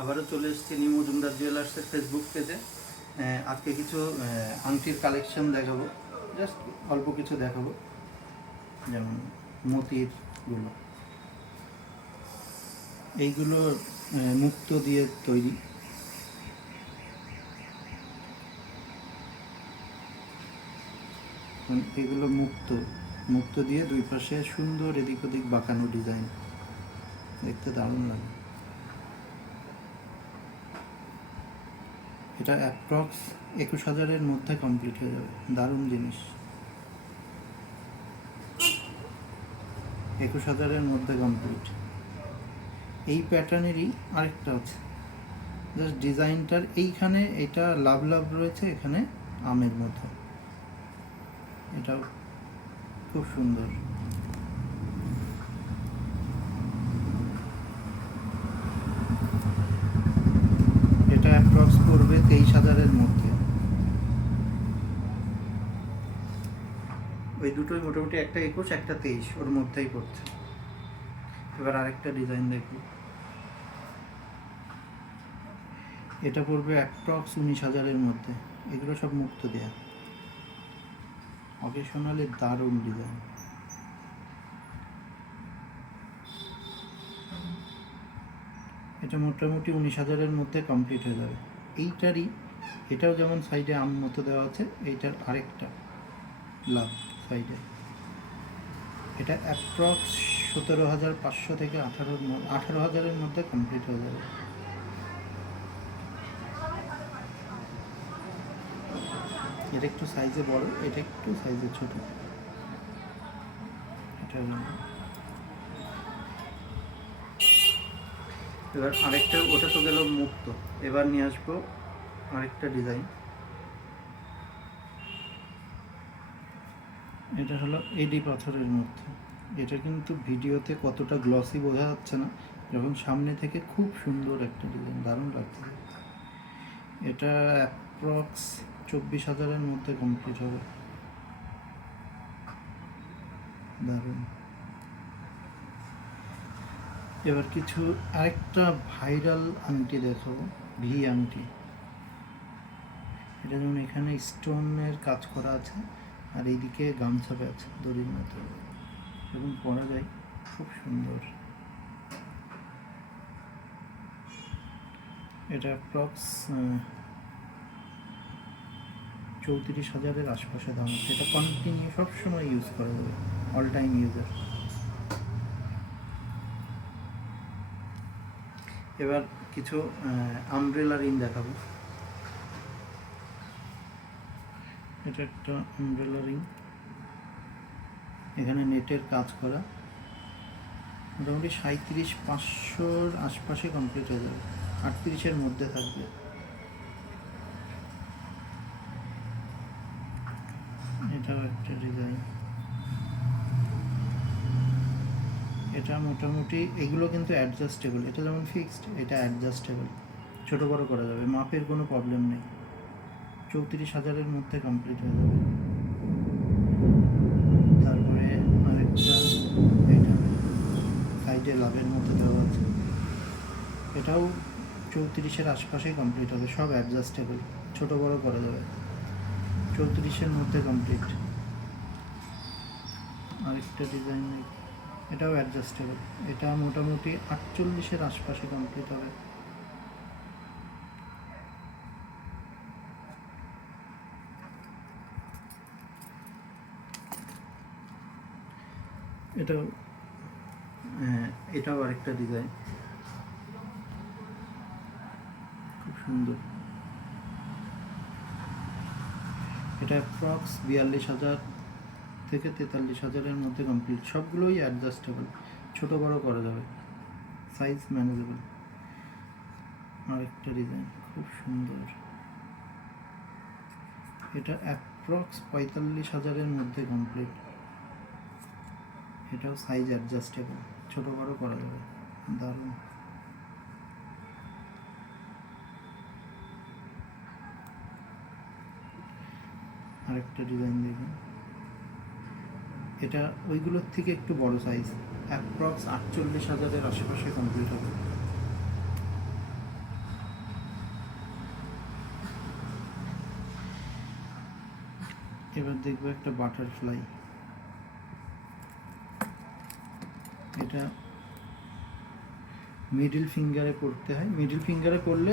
আবারও চলে এসেছি নিউ মজুমদার জুয়েলার্সের ফেসবুক পেজে। আজকে কিছু আংটির কালেকশন দেখাবো, জাস্ট অল্প কিছু দেখাবো। যেমন মতিরগুলো, এইগুলো মুক্ত দিয়ে তৈরি। এগুলো মুক্ত দিয়ে দুই পাশে সুন্দর এদিক ওদিক বাঁকানো ডিজাইন, দেখতে দারুণ লাগে। এটা অ্যাপ্রক্স 21,000-এর মধ্যে কমপ্লিট হয়ে যাবে। দারুণ জিনিস, 21,000-এর মধ্যে কমপ্লিট। এই প্যাটার্নেরই আরেকটা আছে, জাস্ট ডিজাইনটার এইখানে এটা লাভ রয়েছে, এখানে আমের মতো। এটাও খুব সুন্দর। এটা অ্যাপ্রক্স পড়বে 23,000-এর মধ্যে। ওই দুটোই মোটামুটি, একটা 21, একটা 23, ওর মধ্যেই পড়ছে। এবার আরেকটা ডিজাইন দেখি, এটা পড়বে অ্যাপ্রক্স 19,000-এর মধ্যে। এগুলো সব মুক্ত দেয়া, অকেশনালি দারুণ ডিজাইন। এটা মোটামুটি 19,000-এর মধ্যে কমপ্লিট হয়ে যাবে। এটাও যেমন সাইডে আম মতো দেওয়া আছে, এইটার আরেকটা লাভ সাইডে। এটা অ্যাপ্রক্স 17,500 থেকে 18,000-এর মধ্যে কমপ্লিট হয়ে যাবে। এটা একটু সাইজে বড়, এটা একটু সাইজে ছোট। এটা এবার আরেকটা, ওটা তো গেল মুক্ত। এবার নিয়ে আসবো আরেকটা ডিজাইন। এটা হলো এডি পাথরের মধ্যে। এটা কিন্তু ভিডিওতে কতটা গ্লসি বোঝা যাচ্ছে না, যখন সামনে থেকে খুব সুন্দর একটা ডিজাইন, দারুণ লাগছে। এটা অ্যাপ্রক্স 24,000-এর মধ্যে কমপ্লিট হবে। দারুণ। এবার কিছু আরেকটা ভাইরাল আংটি দেখাবো, ভি আংটি। এটা যেমন এখানে স্টোনের কাজ করা আছে, আর এইদিকে গামছাপে আছে দড়ির মতো, এবং পরা যায়, খুব সুন্দর। এটা অ্যাপ্রক্স 34,000-এর আশপাশে দাম আছে। এটা কন্টিনিউ সবসময় ইউজ করা যাবে, অল টাইম ইউজার। এবার কিছু আমব্রেলা রিং দেখাবো। এটা একটা আমব্রেলা রিং, এখানে নেটের কাজ করা, মোটামুটি 37,500-র আশপাশে কমপ্লিট হয়ে যাবে, 38-এর মধ্যে থাকবে। এটাও একটা ডিজাইন। এটা মোটামুটি, এগুলো কিন্তু অ্যাডজাস্টেবল। এটা যেমন ফিক্সড, এটা অ্যাডজাস্টেবল, ছোটো বড়ো করা যাবে, মাপের কোনো প্রবলেম নেই। 34,000-এর মধ্যে কমপ্লিট হয়ে যাবে। তারপরে আরেকটা, এটা সাইডে লাভের মতো দেওয়া আছে, এটাও 34-এর আশপাশেই কমপ্লিট হবে। সব অ্যাডজাস্টেবল, ছোটো বড়ো করা যাবে, 34-এর মধ্যে কমপ্লিট। আরেকটা ডিজাইন, এটাও অ্যাডজাস্টেবল। এটা মোটামুটি 48-এর আশপাশে কমপ্লিট হবে। এটাও আরেকটা ডিজাইন, খুব সুন্দর। এটা অ্যাপ্রক্স 42,000 থেকে 43,000-এর মধ্যে কমপ্লিট। সবগুলোই অ্যাডজাস্টেবল, ছোটো বড়ো করা যাবে, সাইজ ম্যানেজেবল। আরেকটা ডিজাইন খুব সুন্দর, এটা অ্যাপ্রক্স 45,000-এর মধ্যে কমপ্লিট। এটাও সাইজ অ্যাডজাস্টেবল, ছোটো বড়ো করা যাবে, দারুণ। আরেকটা ডিজাইন দেখুন, এটা ওইগুলোর থেকে একটু বড় সাইজ, অ্যাপ্রক্স 48,000-এর আশেপাশে কমপ্লিট হবে। এবার দেখবো একটা বাটারফ্লাই। এটা মিডল ফিঙ্গারে পড়তে হয়, মিডল ফিঙ্গারে পড়লে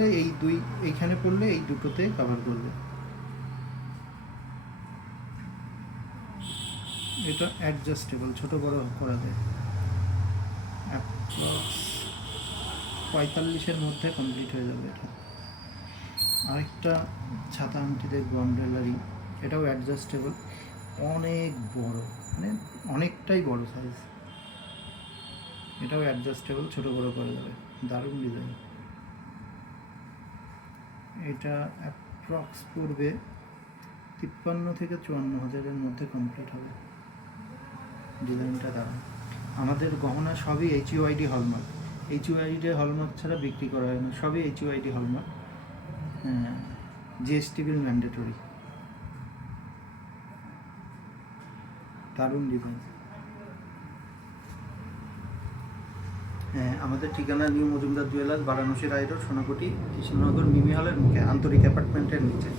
এইখানে পড়লে এই দুটোতে কভার করবে। এটা অ্যাডজাস্টেবল, ছোট বড় করা যায়। অ্যাপ্রক্স 45-এর মধ্যে কমপ্লিট হয়ে যাবে এটা। আরেকটা ছাতা আংটি দেখবো আমব্রেলা রিং, এটাও অ্যাডজাস্টেবল, অনেক বড়, মানে অনেকটাই বড় সাইজ। এটাও অ্যাডজাস্টেবল, ছোট বড় করা যাবে, দারুণ ডিজাইন। এটা অ্যাপ্রক্স পড়বে 53 থেকে 54 হাজারের মধ্যে কমপ্লিট হবে। ডিজাইনটা দারুণ। আমাদের গহনা সবই HUID হলমার্ক, HUID হলমার্ক ছাড়া বিক্রি করা হয় না, সবই HUID হলমার্ক। GST বিল ম্যান্ডেটরি। দারুণ ডিজাইন। হ্যাঁ, আমাদের ঠিকানা নিউ মজুমদার জুয়েলার্স, বারাণসী রায় রোড, সোনাকুটি, কৃষ্ণনগর, মিমি হলের মুখে, আন্তরিক অ্যাপার্টমেন্টের নিচে।